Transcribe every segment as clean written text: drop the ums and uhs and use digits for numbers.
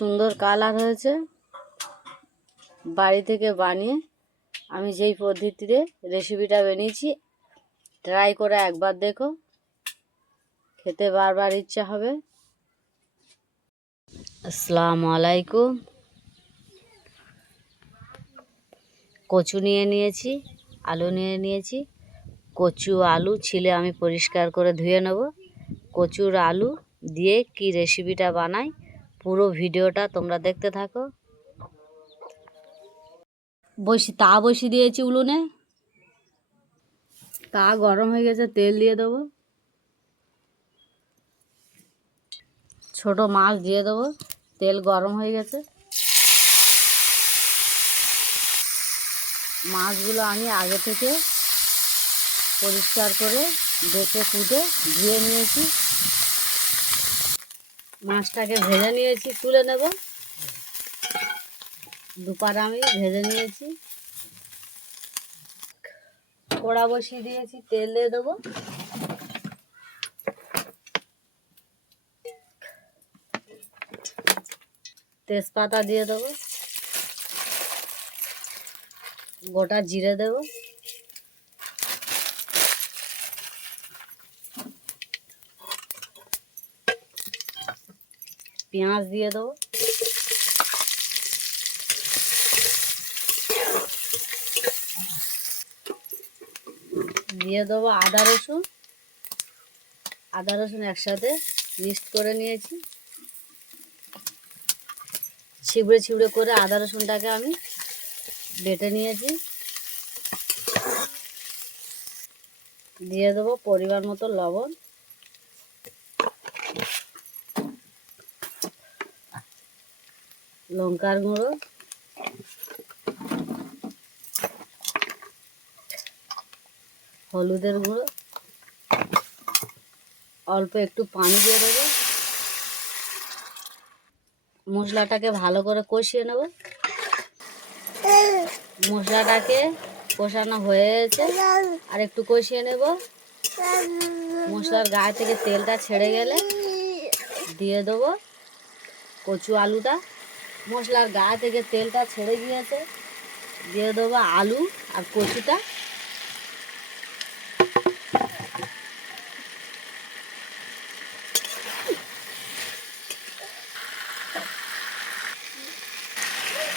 সুন্দর কালার হয়েছে। বাড়ি থেকে বানিয়ে আমি যেই পদ্ধতিতে রেসিপিটা বানিয়েছি ট্রাই করে একবার দেখো, খেতে বারবার ইচ্ছা হবে। আসসালামু আলাইকুম। কচু নিয়ে নিয়েছি, আলু নিয়ে নিয়েছি। কচু আলু ছিলে আমি পরিষ্কার করে ধুয়ে নেব। কচুর আলু দিয়ে কি রেসিপিটা বানাই পুরো ভিডিওটা তোমরা দেখতে থাকো। বসি দিয়েছি উনুনে, তা গরম হয়ে গেছে, তেল দিয়ে দেবো। ছোট মাছ দিয়ে দেবো। তেল গরম হয়ে গেছে, মাছগুলো আমি আগে থেকে পরিষ্কার করে বেছে কুটে ধুয়ে নিয়েছি। মাছটাকে ভেজে নিয়েছি, তুলে নেব। দুপার আমি ভেজে নিয়েছি। কড়া বসিয়ে দিয়েছি, তেল দিয়ে দেবো। তেজপাতা দিয়ে দেবো, গোটা জিরে দেবো, পেঁয়াজ দিয়ে দেবো, দিয়ে দেবো আদা রসুন। আদা রসুন একসাথে মিক্সড করে নিয়েছি। ছিবড়ে ছিবড়ে করে আদা রসুনটাকে আমি বেটে নিয়েছি। দিয়ে দেবো পরিমাণ মতো লবণ, লঙ্কার গুঁড়ো, হলুদের গুঁড়ো, অল্প একটু পানি দিয়ে দেবো। মশলাটাকে ভালো করে কষিয়ে নেব। মশলাটাকে কষানো হয়েছে, আর একটু কষিয়ে নেব। মশলার গায়ে থেকে তেলটা ছেড়ে গেলে দিয়ে দেবো কচু আলুটা। মশলার গায়ে থেকে তেলটা ছেড়ে গিয়েছে, দিয়ে দেবো আলু আর কচুটা।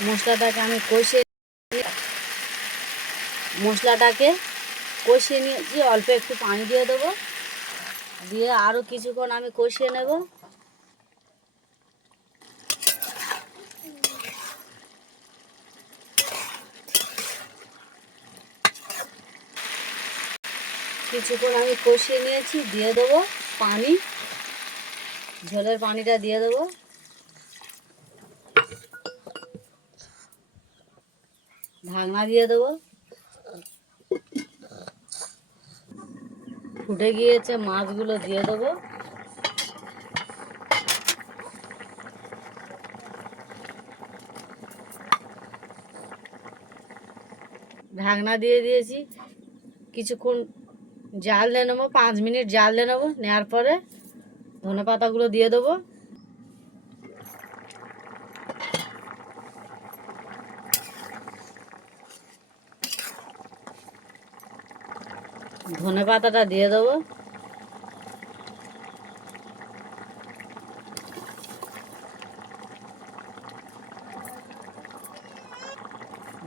মশলাটাকে কষিয়ে নিয়েছি। অল্প একটু পানি দিয়ে দেবো, দিয়ে আরও কিছুক্ষণ আমি কষিয়ে নেব। কিছুক্ষণ আমি কষিয়ে নিয়েছি, দিয়ে দেবো পানি। ঝোলের পানিটা দিয়ে দেবো। ঢাকনা দিয়ে দেবো। ফুটে গিয়েছে, মাছগুলো দিয়ে দেবো। ঢাকনা দিয়ে দিয়েছি, কিছুক্ষণ জাল দিয়ে নেবো। 5 মিনিট জাল দিয়ে নেবো। নেওয়ার পরে ধনেপাতাগুলো দিয়ে দেবো। ধনেপাতাটা দিয়ে দেবো।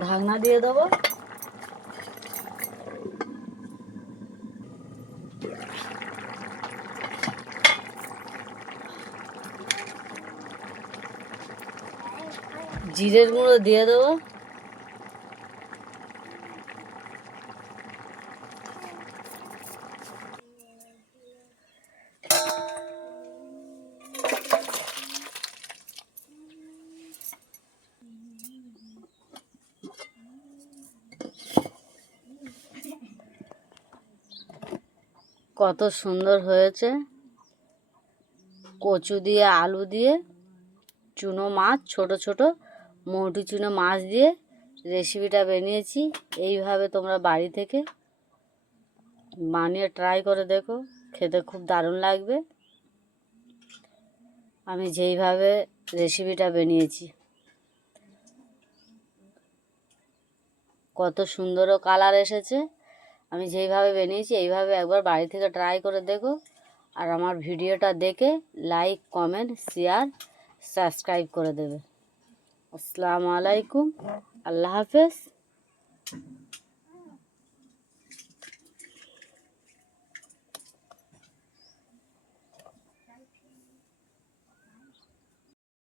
ঢাকনা দিয়ে দেবো। জিরের গুঁড়ো দিয়ে দেবো। কত সুন্দর হয়েছে। কচু দিয়ে আলু দিয়ে চুনো মাছ, ছোট ছোট মৌটি চুনো মাছ দিয়ে রেসিপিটা বানিয়েছি। এইভাবে তোমরা বাড়ি থেকে বানিয়ে ট্রাই করে দেখো, খেতে খুব দারুণ লাগবে। আমি যেইভাবে রেসিপিটা বানিয়েছি। কত সুন্দরও কালার এসেছে। আমি যেইভাবে বানিয়েছি এইভাবে একবার বাড়ি থেকে ট্রাই করে দেখো। আর আমার ভিডিওটা দেখে লাইক, কমেন্ট, শেয়ার, সাবস্ক্রাইব করে দেবে। আসসালামু আলাইকুম, আল্লাহ হাফেজ।